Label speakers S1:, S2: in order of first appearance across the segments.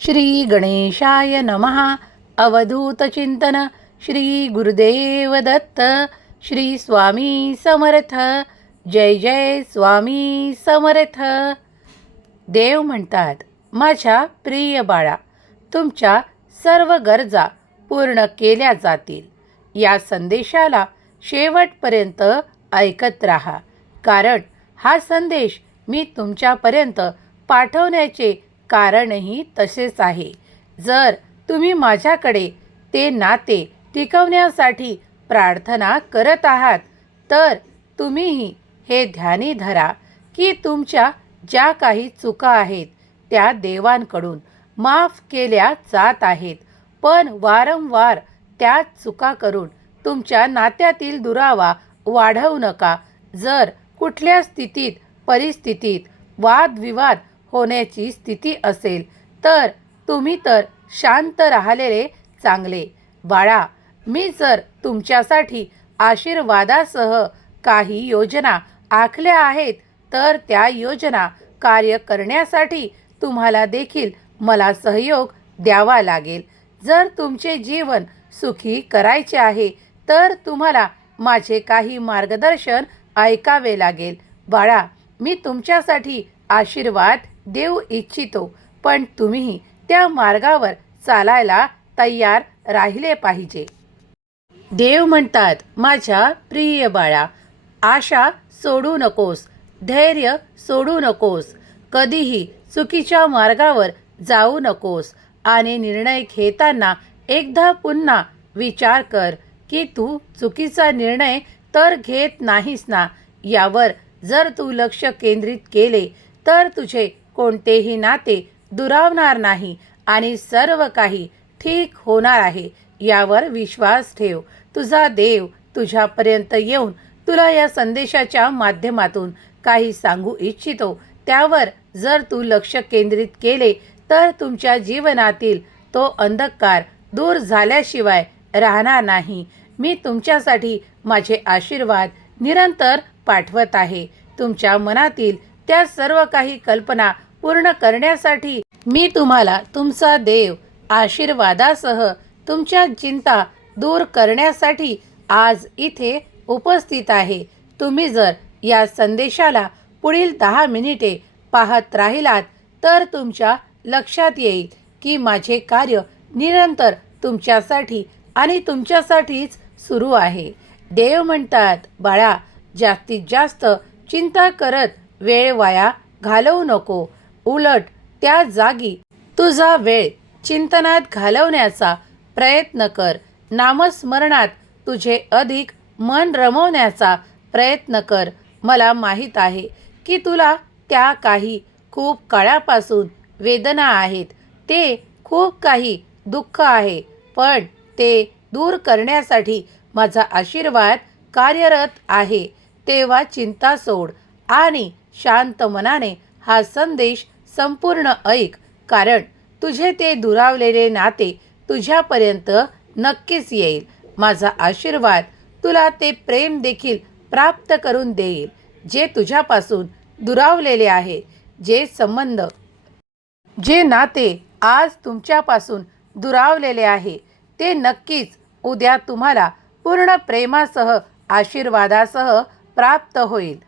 S1: श्री गणेशाय नमः। अवधूतचिंतन श्री गुरुदेव दत्त श्री स्वामी समर्थ। जय जय स्वामी समर्थ। देव म्हणतात माझ्या प्रिय बाळा तुमच्या सर्व गरजा पूर्ण केल्या जातील. या संदेशाला शेवटपर्यंत ऐकत राहा. कारण हा संदेश मी तुमच्यापर्यंत पाठवण्याचे कारणही तसेच आहे. जर तुम्ही माझ्याकडे ते नाते टिकवण्यासाठी प्रार्थना करत आहात तर तुम्हीही हे ध्यानी धरा की तुमच्या ज्या काही चुका आहेत त्या देवांकडून माफ केल्या जात आहेत. पण वारंवार त्या चुका करून तुमच्या नात्यातील दुरावा वाढवू नका. जर कुठल्या स्थितीत परिस्थितीत वादविवाद होण्याची स्थिती असेल तर तुम्ही तर शांत राहिलेले चांगले. बाळा मी जर तुमच्यासाठी आशीर्वादासह काही योजना आखल्या आहेत तर त्या योजना कार्य करण्यासाठी तुम्हाला देखील मला सहयोग द्यावा लागेल. जर तुमचे जीवन सुखी करायचे आहे तर तुम्हाला माझे काही मार्गदर्शन ऐकावे लागेल. बाळा मी तुमच्यासाठी आशीर्वाद देऊ इच्छितो पण तुम्ही त्या मार्गावर चालायला तयार राहिले पाहिजे. देव म्हणतात माझ्या प्रिय बाळा आशा सोडू नकोस धैर्य सोडू नकोस कधीही चुकीच्या मार्गावर जाऊ नकोस आणि निर्णय घेताना एकदा पुन्हा विचार कर की तू चुकीचा निर्णय तर घेत नाहीस ना यावर जर तू लक्ष केंद्रित केले तर तुझे कोणतेही नाते दुरावणार नाही आणि सर्व काही ठीक होणार आहे यावर विश्वास ठेव. तुझा देव तुझ्यापर्यंत येऊन तुला या संदेशाच्या माध्यमातून काही सांगू इच्छितो. त्यावर जर तू लक्ष केंद्रित केले तर तुमच्या जीवनातील तो अंधकार दूर झाल्याशिवाय राहणार नाही. मी तुमच्यासाठी माझे आशीर्वाद निरंतर पाठवत आहे. तुमच्या मनातील त्या सर्व काही कल्पना पूर्ण करण्यासाठी मी तुम्हाला तुमचा देव आशीर्वादासह तुमच्या चिंता दूर करण्यासाठी आज इथे उपस्थित आहे. तुम्ही जर या संदेशाला पुढील दहा मिनिटे पाहत राहिलात तर तुमच्या लक्षात येईल की माझे कार्य निरंतर तुमच्यासाठी आणि तुमच्यासाठीच सुरू आहे. देव म्हणतात बाळा जास्तीत जास्त चिंता करत वेळ वाया घालवू नको. उलट त्या जागी तुझा वेळ चिंतनात घालवण्याचा प्रयत्न कर. नामस्मरणात तुझे अधिक मन रमवण्याचा प्रयत्न कर. मला माहीत आहे की तुला त्या काही खूप काळापासून वेदना आहेत. ते खूप काही दुःख आहे पण ते दूर करण्यासाठी माझा आशीर्वाद कार्यरत आहे. तेव्हा चिंता सोड आणि शांत मनाने हा संदेश संपूर्ण ऐक. कारण तुझे ते दुरावलेले नाते तुझ्यापर्यंत नक्कीच येईल. माझा आशीर्वाद तुला ते प्रेम देखील प्राप्त करून देईल जे तुझ्यापासून दुरावलेले आहे जे संबंध जे नाते आज तुमच्यापासून दुरावलेले आहे ते नक्कीच उद्या तुम्हाला पूर्ण प्रेमासह आशीर्वादासह प्राप्त होईल.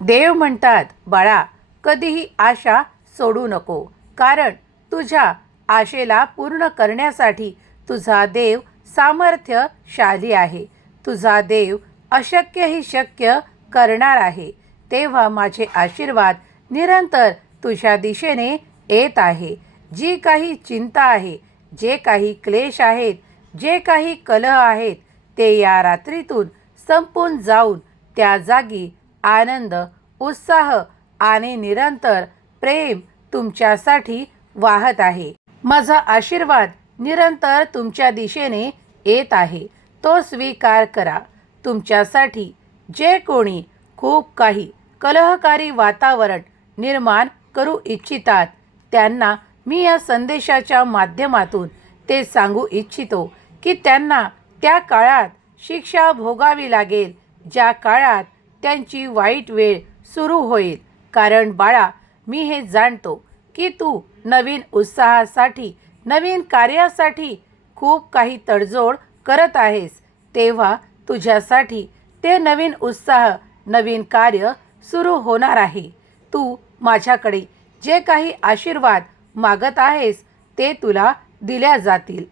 S1: देव म्हणतात बाळा कधीही आशा सोडू नको. कारण तुझ्या आशेला पूर्ण करण्यासाठी तुझा देव सामर्थ्यशाली आहे. तुझा देव अशक्यही शक्य करणार आहे. तेव्हा माझे आशीर्वाद निरंतर तुझ्या दिशेने येत आहे. जी काही चिंता आहे जे काही क्लेश आहेत जे काही कलह आहेत ते या रात्रीतून संपून जाऊन त्या जागी आनंद उत्साह आणि निरंतर प्रेम तुमच्यासाठी वाहत आहे. माझा आशीर्वाद निरंतर तुमच्या दिशेने येत आहे. तो स्वीकार करा. तुमच्यासाठी जे कोणी खूप काही कलहकारी वातावरण निर्माण करू इच्छितात त्यांना मी या संदेशाच्या माध्यमातून ते सांगू इच्छितो की त्यांना त्या काळात शिक्षा भोगावी लागेल ज्या काळात त्यांची वाईट वेळ सुरू होईल. कारण बाळा मी हे जाणतो की तू नवीन उत्साहासाठी नवीन कार्यासाठी खूप काही तडजोड करत आहेस. तेव्हा तुझ्यासाठी ते नवीन उत्साह नवीन कार्य सुरू होणार आहे. तू माझ्याकडे जे काही आशीर्वाद मागत आहेस ते तुला दिल्या जातील.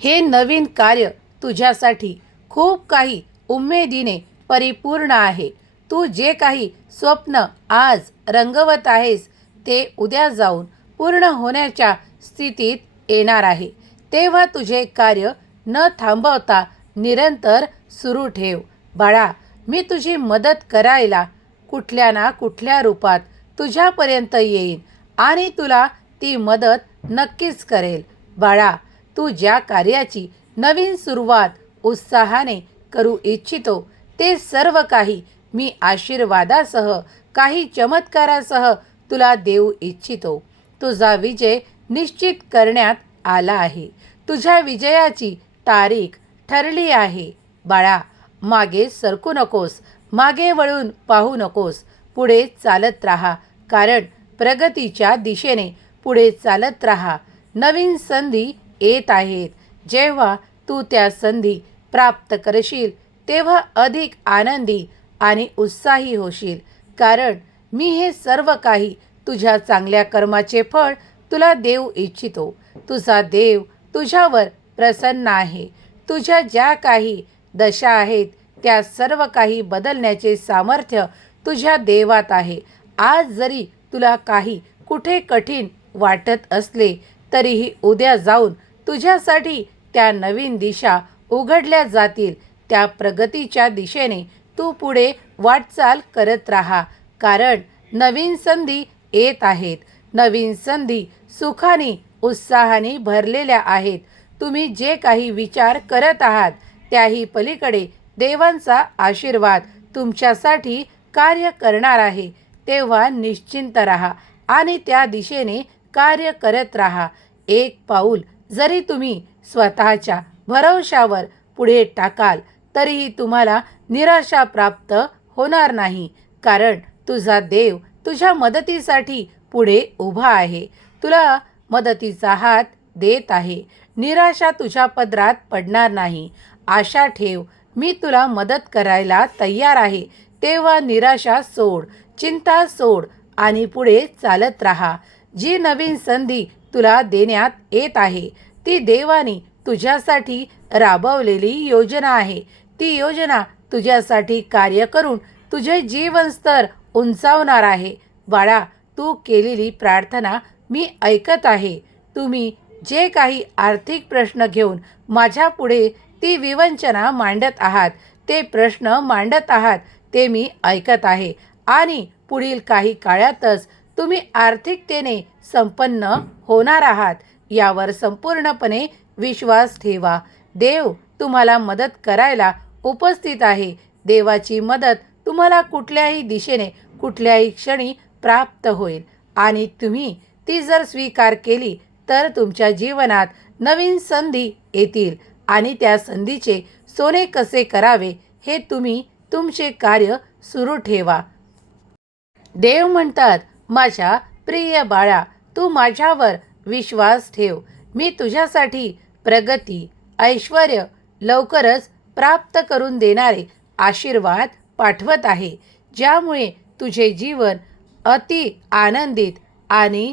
S1: हे नवीन कार्य तुझ्यासाठी खूप काही उमेदीने परिपूर्ण आहे. तू जे काही स्वप्न आज रंगवत आहेस ते उद्या जाऊन पूर्ण होण्याच्या स्थितीत येणार आहे. तेव्हा तुझे कार्य न थांबवता निरंतर सुरू ठेव. बाळा मी तुझी मदत करायला कुठल्या ना कुठल्या रूपात तुझ्यापर्यंत येईन आणि तुला ती मदत नक्कीच करेल. बाळा तू ज्या कार्याची नवीन सुरुवात उत्साहाने करू इच्छितो ते सर्व काही मी आशीर्वादासह काही चमत्कारासह तुला देऊ इच्छितो. तुझा विजय निश्चित करण्यात आला आहे. तुझ्या विजयाची तारीख ठरली आहे. बाळा मागे सरकू नकोस मागे वळून पाहू नकोस. पुढे चालत राहा कारण प्रगतीच्या दिशेने पुढे चालत राहा. नवीन संधी येत आहेत. जेव्हा तू त्या संधी प्राप्त करशील तेव्हा अधिक आनंदी आणि उत्साही होशील. कारण मी हे सर्व काही तुझ्या चांगल्या कर्माचे फळ तुला देऊ इच्छितो. तुझा देव तुझ्यावर प्रसन्न आहे. तुझ्या ज्या काही दशा आहेत त्या सर्व काही बदलण्याचे सामर्थ्य तुझ्या देवात आहे. आज जरी तुला काही कुठे कठीण वाटत असले तरीही उद्या जाऊन तुझ्यासाठी त्या नवीन दिशा उघडल्या जातील. त्या प्रगतीच्या दिशेने तू पुढे वाटचाल करत राहा. कारण नवीन संधी येत आहेत. नवीन संधी सुखाने उत्साहाने भरलेल्या आहेत. तुम्ही जे काही विचार करत आहात त्याही पलीकडे देवांचा आशीर्वाद तुमच्यासाठी कार्य करणार आहे. तेव्हा निश्चिंत राहा आणि त्या दिशेने कार्य करत राहा. एक पाऊल जरी तुम्ही स्वतःच्या भरवशावर पुढे टाकाल तरीही तुम्हाला निराशा प्राप्त होणार नाही. कारण तुझा देव तुझ्या मदतीसाठी पुढे उभा आहे. तुला मदतीचा हात देत आहे. निराशा तुझ्या पदरात पडणार नाही. आशा ठेव मी तुला मदत करायला तयार आहे. तेव्हा निराशा सोड चिंता सोड आणि पुढे चालत राहा. जी नवीन संधी तुला देण्यात येत आहे ती देवाने तुझ्यासाठी राबवलेली योजना आहे. ती योजना तुझ्यासाठी कार्य करून तुझे जीवनस्तर उंचावणार आहे. बाळा तू केलेली प्रार्थना मी ऐकत आहे. तुम्ही जे काही आर्थिक प्रश्न घेऊन माझ्या पुढे ती विवंचना मांडत आहात ते प्रश्न मांडत आहात ते मी ऐकत आहे. आणि पुढील काही काळातच तुम्ही आर्थिकतेने संपन्न होणार आहात यावर संपूर्णपणे विश्वास ठेवा. देव तुम्हाला मदत करायला उपस्थित आहे. देवाची मदत तुम्हाला कुठल्याही दिशेने कुठल्याही क्षणी प्राप्त होईल. आणि तुम्ही ती जर स्वीकार केली तर तुमच्या जीवनात नवीन संधी येतील आणि त्या संधीचे सोने कसे करावे हे तुम्ही तुमचे कार्य सुरू ठेवा. देव म्हणतात माझ्या प्रिय बाळा तू माझ्यावर विश्वास ठेव. मी तुझ्यासाठी प्रगती ऐश्वर लवकरच प्राप्त करून देणारे आशीर्वाद पाठवत आहे ज्यामुळे तुझे जीवन अति आनंदित आणि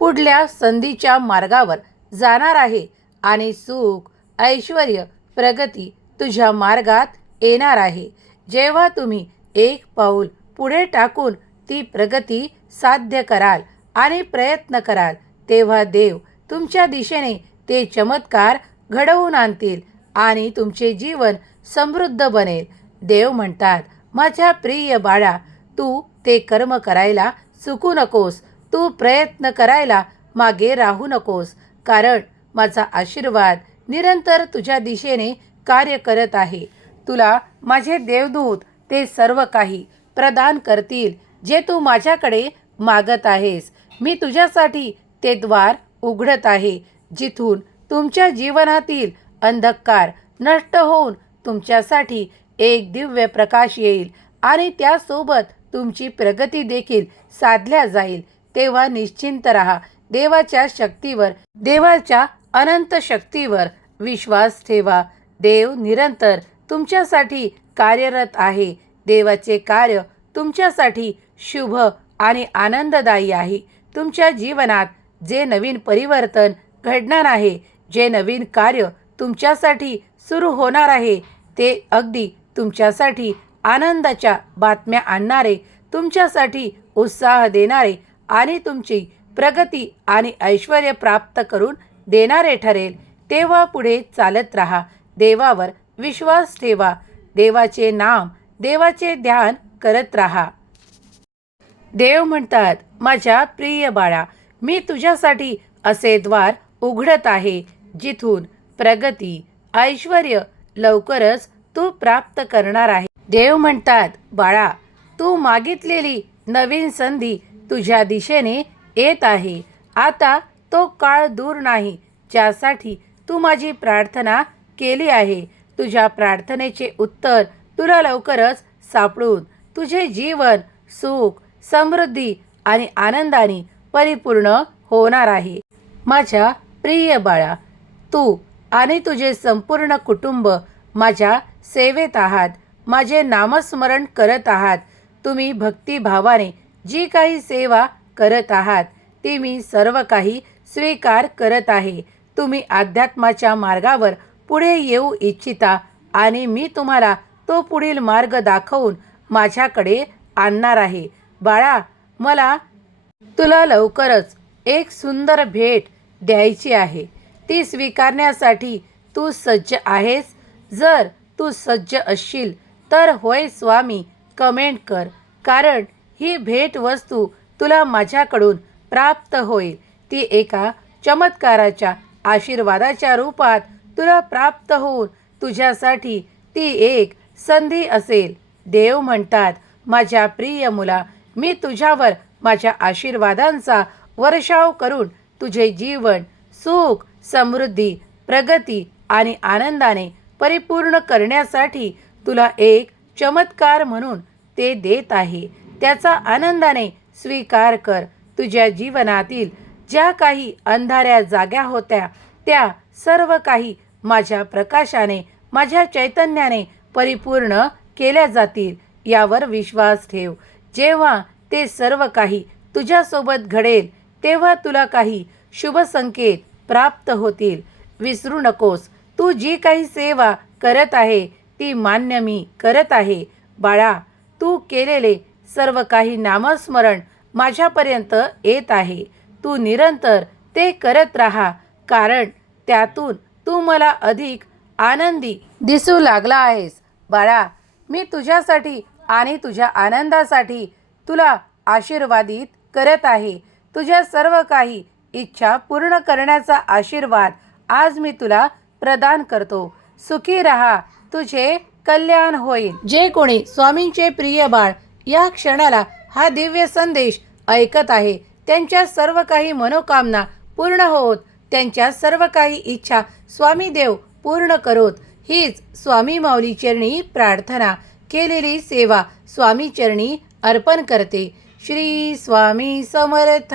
S1: पुढल्या संधीच्या मार्गावर जाणार आहे आणि सुख ऐश्वर प्रगती तुझ्या मार्गात येणार आहे. जेव्हा तुम्ही एक पाऊल पुढे टाकून ती प्रगती साध्य कराल आणि प्रयत्न कराल तेव्हा देव तुमच्या दिशेने ते चमत्कार घडवून आणतील. आणि तुमचे जीवन समृद्ध बनेल. देव म्हणतात माझ्या प्रिय बाळा तू ते कर्म करायला चुकू नकोस. तू प्रयत्न करायला मागे राहू नकोस. कारण माझा आशीर्वाद निरंतर तुझ्या दिशेने कार्य करत आहे. तुला माझे देवदूत ते सर्व काही प्रदान करतील जे तू माझ्याकडे मागत आहेस. मी तुझ्यासाठी ते द्वार उघडत आहे जिथून तुमच्या जीवनातील अंधकार नष्ट होऊन तुमच्यासाठी एक दिव्य प्रकाश येईल आणि त्यासोबत तुमची प्रगती देखील साधल्या जाईल. तेव्हा निश्चिंत राहा. देवाच्या शक्तीवर देवाच्या अनंत शक्तीवर विश्वास ठेवा. देव निरंतर तुमच्यासाठी कार्यरत आहे. देवाचे कार्य तुमच्यासाठी शुभ आणि आनंददायी आहे. तुमच्या जीवनात जे नवीन परिवर्तन घडणार आहे जे नवीन कार्य तुमच्यासाठी सुरू होणार आहे. ते अगदी तुमच्यासाठी आनंदाच्या बातम्या आणणारे तुमच्यासाठी उत्साह देणारे आणि तुमची प्रगती आणि ऐश्वर प्राप्त करून देणारे ठरेल. तेव्हा पुढे चालत राहा. देवावर विश्वास ठेवा. देवाचे नाम देवाचे ध्यान करत राहा. देव म्हणतात माझ्या प्रिय बाळा मी तुझ्यासाठी असे द्वार उघडत आहे जिथून प्रगती ऐश्वर लवकरच तू प्राप्त करणार आहे. देव म्हणतात बाळा तू मागितलेली नवीन संधी तुझ्या दिशेने येत आहे. आता तो काळ दूर नाही ज्यासाठी तू माझी प्रार्थना केली आहे. तुझ्या प्रार्थनेचे उत्तर तुला लवकरच सापडून तुझे जीवन सुख समृद्धी आणि आनंदाने परिपूर्ण होणार आहे. माझ्या प्रिय बाळा तू आणि तुझे संपूर्ण कुटुंब माझ्या सेवेत आहात. माझे नामस्मरण करत आहात. तुम्ही भक्तिभावाने जी काही सेवा करत आहात ती मी सर्व काही स्वीकार करत आहे. तुम्ही अध्यात्माच्या मार्गावर पुढे येऊ इच्छिता आणि मी तुम्हाला तो पुढील मार्ग दाखवून माझ्याकडे आणणार आहे. बाळा मला तुला लवकरच एक सुंदर भेट द्यायची आहे. ती स्वीकारण्यासाठी तू सज्ज आहेस. जर तू सज्ज असशील तर होय स्वामी कमेंट कर. कारण ही भेटवस्तू तुला माझ्याकडून प्राप्त होईल. ती एका चमत्काराच्या आशीर्वादाच्या रूपात तुला प्राप्त होऊन तुझ्यासाठी ती एक संधी असेल. देव म्हणतात माझ्या प्रिय मुला मी तुझ्यावर माझ्या आशीर्वादांचा वर्षाव करून तुझे जीवन सुख समृद्धी प्रगती आणि आनंदाने परिपूर्ण करण्यासाठी तुला एक चमत्कार म्हणून ते देत आहे. त्याचा आनंदाने स्वीकार कर. तुझ्या जीवनातील ज्या काही अंधाऱ्या जाग्या होत्या त्या सर्व काही माझ्या प्रकाशाने माझ्या चैतन्याने परिपूर्ण केल्या जातील यावर विश्वास ठेव. जेव्हा ते सर्व काही तुझ्यासोबत घडेल तेव्हा तुला काही शुभ संकेत प्राप्त होतील. विसरू नकोस. तू जी काही सेवा करत आहे ती मान्य मी करत आहे. बाळा तू केलेले सर्व काही नामस्मरण माझ्यापर्यंत येत आहे. तू निरंतर ते करत राहा कारण त्यातून तू मला अधिक आनंदी दिसू लागला आहेस. बाळा मी तुझ्यासाठी आणि तुझ्या आनंदासाठी तुला आशीर्वादित करत आहे. तुझ्या सर्व काही इच्छा पूर्ण करण्याचा आशीर्वाद आज मी तुला प्रदान करतो. सुखी राहा तुझे कल्याण होईल. जे कोणी स्वामींचे प्रिय बाळ या क्षणाला हा दिव्य संदेश ऐकत आहे त्यांच्या सर्व काही मनोकामना पूर्ण होत त्यांच्या सर्व काही इच्छा स्वामी देव पूर्ण करोत. हीच स्वामी माऊली चरणी प्रार्थना केलेली सेवा स्वामी चरणी अर्पण करते. श्री स्वामी समर्थ